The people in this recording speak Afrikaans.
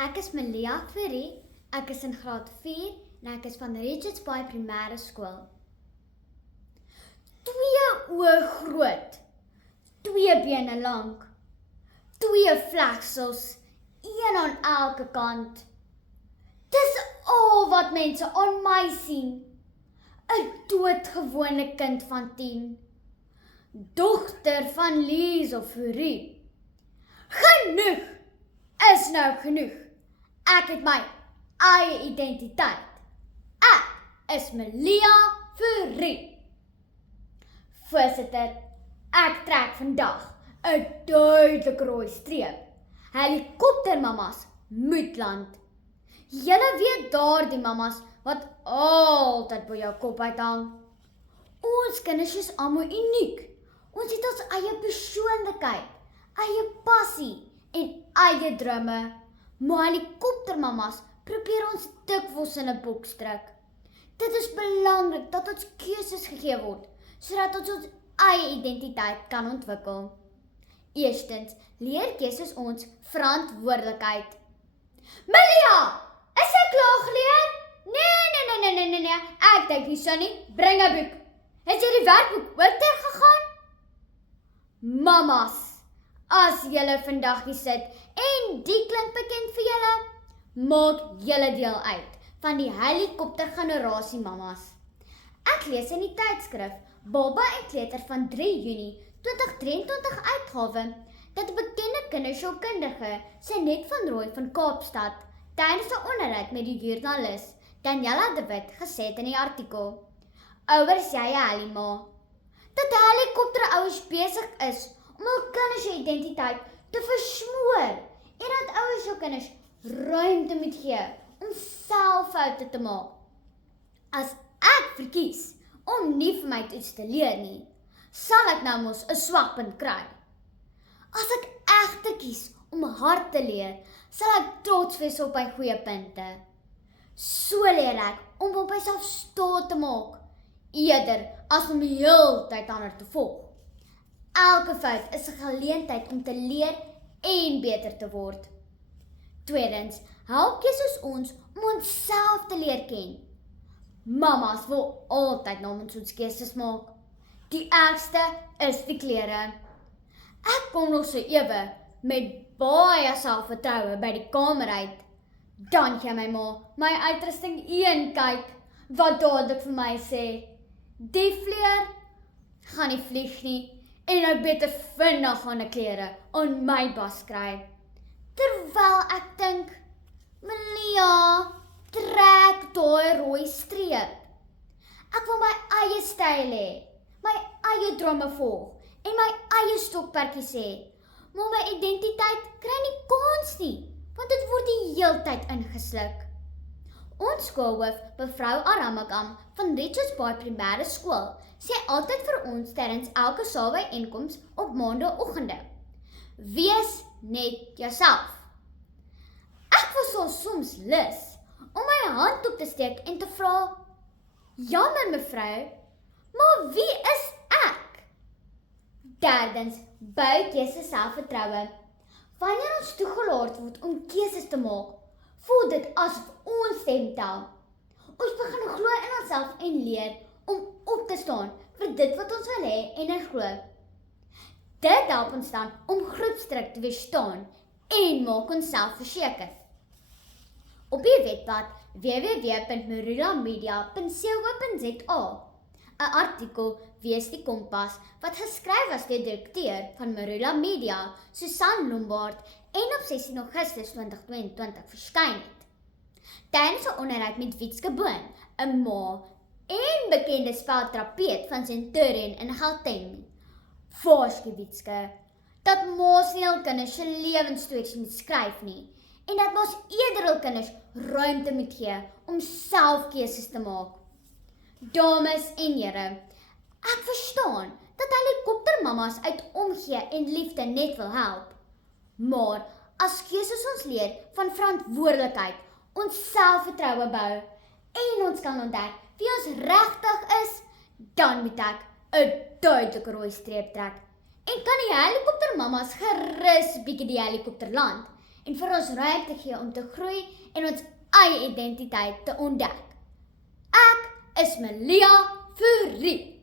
Ek is Melia Fourie, ek is in graad 4 en ek is van Richards Bay Primêre Skool. 2 oë groot, 2 bene lank, 2 vlegsels, 1 aan elke kant. Dis al wat mense aan my sien. 'n doodgewone kind van 10. Dogter van Liesel Fourie. Genoeg is nou genoeg. Ek het my eie identiteit. Ek is Melia Fourie. Voorsitter, ek trek vandag 'n duidelike rooi streep. Helikoptermamas moet land. Julle weet daardie mamas wat altyd by jou kop uithang. Ons kinders is almal uniek. Ons het ons eie persoonlikheid, eie passie en eie drome. Maar helikoptermamas probeer ons dikwels in 'n boks druk. Dit is belangrik dat ons keuses gegee word, sodat ons ons eie identiteit kan ontwikkel. Eerstens, leer keuses ons verantwoordelikheid. Melia, is ek klaar geleer? Nee, ek dink nie so nie. Bring 'n boek. Het jy die werkboek ook teruggegee? Mamas, as julle vandag hier sit en die klink bekend vir julle, maak julle deel uit van die helikoptergenerasie mamas. Ek lees in die tydskrif Baba en Kleuter van 3 Junie 2023 uitgawe dat 'n bekende kindersielkundige, Senet van Rooi van Kaapstad, tydens 'n onderhoud met die joernalis Daniela de Wit gesê het in die artikel: "Ouers, jy 'n helima." Dat helikopterouers besig is om hul kinders se identiteit te versmoor en dat ouers hul kinders ruimte moet gee om self foute te maak. As ek verkies om nie vir my iets te leer nie, sal ek nou mos 'n swakpunt kry. As ek egter kies om hard te leer, sal ek trots wees op my goeie punte. So leer ek om op myself staat te maak, eerder as om die hele tyd ander te volg. Elke fout is 'n geleentheid om te leer en beter te word. Tweedens, help keuses ons om onsself te leer ken. Mamas wil altyd namens ons keuses maak. Die ergste is die klere. Ek kom nog so ewe met baie selfvertroue by die kamer uit. Dan gee my ma my uitrusting een kyk, wat dadelik vir my sê: "Die vleuer gaan nie vlieg nie en nou beter vinnig aan 'n klere aan my bas kry." Terwyl ek dink, Melia, trek daai rooi streep. Ek wil my eie styl hê, my eie drome volg en my eie stokperdjies hê. Maar my identiteit kry nie kans nie, want dit word die heeltyd ingesluk. Ons skoolhoof, mevrou Aramagam van Richards Bay Primêre Skool, sê altyd vir ons tydens elke saalbyeenkoms op maandagooggende: "Wees net jouself." Ek was soms lus om my hand op te steek en te vra: "Jammer mevrou, maar wie is ek?" Derdens, bou keuse selfvertroue. Wanneer ons toegelaat word om keuses te maak, voel dit asof ons stem tel. Ons begin glo in onsself en leer om op te staan vir dit wat ons wil hê en in glo. Dit help ons dan om groepsdruk te weerstaan en maak ons selfverseker. Op die webblad www.marulamedia.co.za 'n artikel Wees die Kompas wat geskryf was deur die direkteur van Marula Media, Susan Lombard, en op 16 Augustus 2022 verskyn het. Tydens 'n onderhoud met Wietske Boon, 'n ma en bekende speltrapeet van Centurion in Gauteng, waarsku Wietske dat ma's nie hul kinders se lewensstories moet skryf nie en dat ma's eerder hul kinders ruimte moet gee om self keuses te maak. Dames en here, ek verstaan dat helikoptermamas uit omgee en liefde net wil help. Maar as keuses ons leer van verantwoordelikheid, ons selfvertroue bou en ons kan ontdek wie ons regtig is, dan moet ek 'n duidelike rooi streep trek. En kan die helikoptermamas gerus bietjie die helikopter land en vir ons ruimte gee om te groei en ons eie identiteit te ontdek. Ek is Melia Fourie.